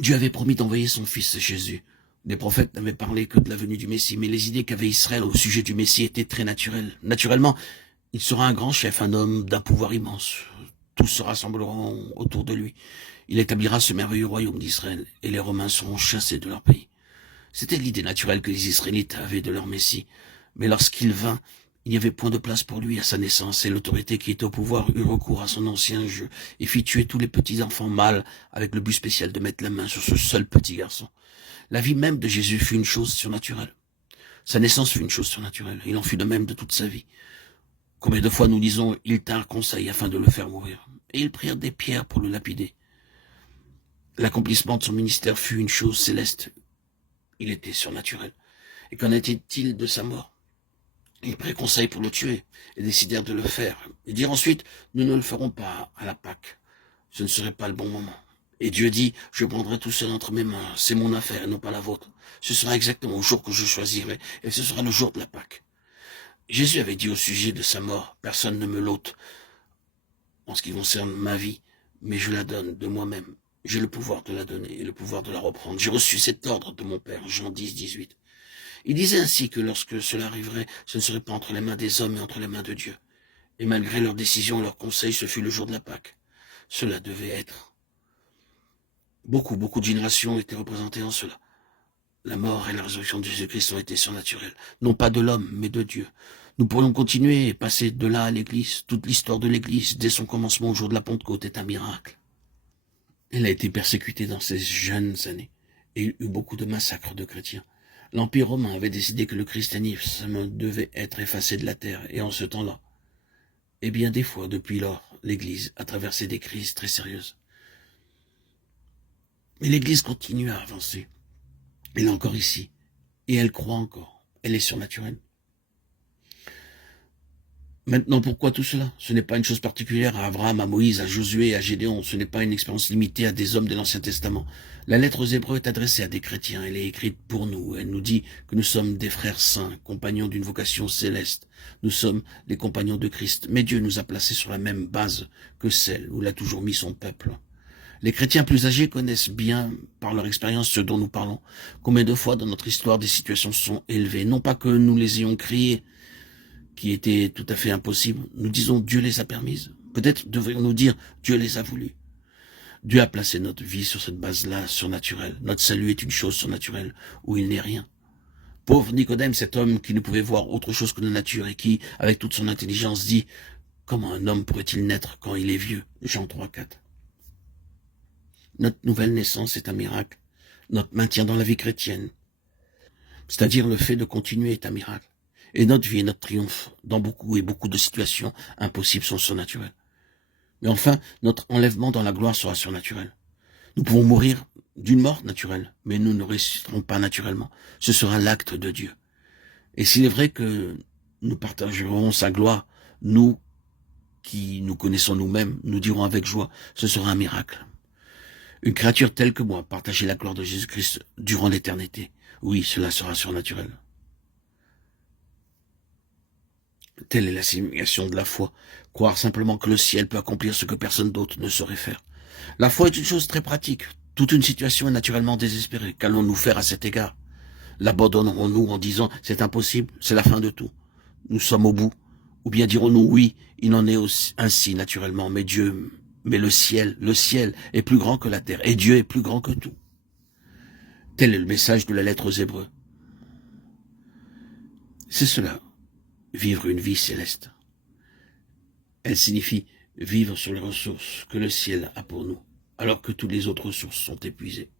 Dieu avait promis d'envoyer son fils Jésus. Les prophètes n'avaient parlé que de la venue du Messie, mais les idées qu'avait Israël au sujet du Messie étaient très naturelles. Naturellement, il sera un grand chef, un homme d'un pouvoir immense. Tous se rassembleront autour de lui. Il établira ce merveilleux royaume d'Israël, et les Romains seront chassés de leur pays. C'était l'idée naturelle que les Israélites avaient de leur Messie. Mais lorsqu'il vint, il n'y avait point de place pour lui à sa naissance, et l'autorité qui était au pouvoir eut recours à son ancien jeu, et fit tuer tous les petits enfants mâles, avec le but spécial de mettre la main sur ce seul petit garçon. La vie même de Jésus fut une chose surnaturelle. Sa naissance fut une chose surnaturelle. Il en fut de même de toute sa vie. Combien de fois nous lisons « Ils tinrent conseil afin de le faire mourir ». Et ils prirent des pierres pour le lapider. L'accomplissement de son ministère fut une chose céleste. Il était surnaturel. Et qu'en était-il de sa mort? Ils prirent conseil pour le tuer et décidèrent de le faire. Et dirent ensuite « Nous ne le ferons pas à la Pâque. Ce ne serait pas le bon moment. » Et Dieu dit, je prendrai tout seul entre mes mains, c'est mon affaire et non pas la vôtre. Ce sera exactement au jour que je choisirai, et ce sera le jour de la Pâque. Jésus avait dit au sujet de sa mort, personne ne me l'ôte en ce qui concerne ma vie, mais je la donne de moi-même. J'ai le pouvoir de la donner et le pouvoir de la reprendre. J'ai reçu cet ordre de mon Père, Jean 10, 18. Il disait ainsi que lorsque cela arriverait, ce ne serait pas entre les mains des hommes, mais entre les mains de Dieu. Et malgré leurs décisions et leurs conseils, ce fut le jour de la Pâque. Cela devait être. Beaucoup de générations étaient représentées en cela. La mort et la résurrection de Jésus-Christ ont été surnaturelles, non pas de l'homme, mais de Dieu. Nous pourrions continuer et passer de là à l'Église. Toute l'histoire de l'Église, dès son commencement au jour de la Pentecôte, est un miracle. Elle a été persécutée dans ses jeunes années, et il y eut beaucoup de massacres de chrétiens. L'Empire romain avait décidé que le christianisme devait être effacé de la terre, et en ce temps-là, et bien des fois, depuis lors, l'Église a traversé des crises très sérieuses. Mais l'Église continue à avancer. Elle est encore ici. Et elle croit encore. Elle est surnaturelle. Maintenant, pourquoi tout cela? Ce n'est pas une chose particulière à Abraham, à Moïse, à Josué, à Gédéon. Ce n'est pas une expérience limitée à des hommes de l'Ancien Testament. La lettre aux Hébreux est adressée à des chrétiens. Elle est écrite pour nous. Elle nous dit que nous sommes des frères saints, compagnons d'une vocation céleste. Nous sommes les compagnons de Christ. Mais Dieu nous a placés sur la même base que celle où il a toujours mis son peuple. Les chrétiens plus âgés connaissent bien, par leur expérience, ce dont nous parlons. Combien de fois dans notre histoire des situations se sont élevées, non pas que nous les ayons créées, qui étaient tout à fait impossibles. Nous disons Dieu les a permises. Peut-être devrions-nous dire Dieu les a voulues. Dieu a placé notre vie sur cette base-là surnaturelle. Notre salut est une chose surnaturelle où il n'est rien. Pauvre Nicodème, cet homme qui ne pouvait voir autre chose que la nature et qui, avec toute son intelligence, dit « Comment un homme pourrait-il naître quand il est vieux ?» Jean 3, 4. Notre nouvelle naissance est un miracle. Notre maintien dans la vie chrétienne, c'est-à-dire le fait de continuer, est un miracle. Et notre vie et notre triomphe dans beaucoup de situations impossibles sont surnaturels. Mais enfin, notre enlèvement dans la gloire sera surnaturel. Nous pouvons mourir d'une mort naturelle, mais nous ne ressusciterons pas naturellement. Ce sera l'acte de Dieu. Et s'il est vrai que nous partagerons sa gloire, nous qui nous connaissons nous-mêmes, nous dirons avec joie, ce sera un miracle. Une créature telle que moi, partager la gloire de Jésus-Christ durant l'éternité. Oui, cela sera surnaturel. Telle est la signification de la foi. Croire simplement que le ciel peut accomplir ce que personne d'autre ne saurait faire. La foi est une chose très pratique. Toute une situation est naturellement désespérée. Qu'allons-nous faire à cet égard? L'abandonnerons-nous en disant « c'est impossible, c'est la fin de tout. Nous sommes au bout ». Ou bien dirons-nous « oui, il en est aussi, ainsi naturellement, mais le ciel est plus grand que la terre, et Dieu est plus grand que tout. » Tel est le message de la lettre aux Hébreux. C'est cela, vivre une vie céleste. Elle signifie vivre sur les ressources que le ciel a pour nous, alors que toutes les autres ressources sont épuisées.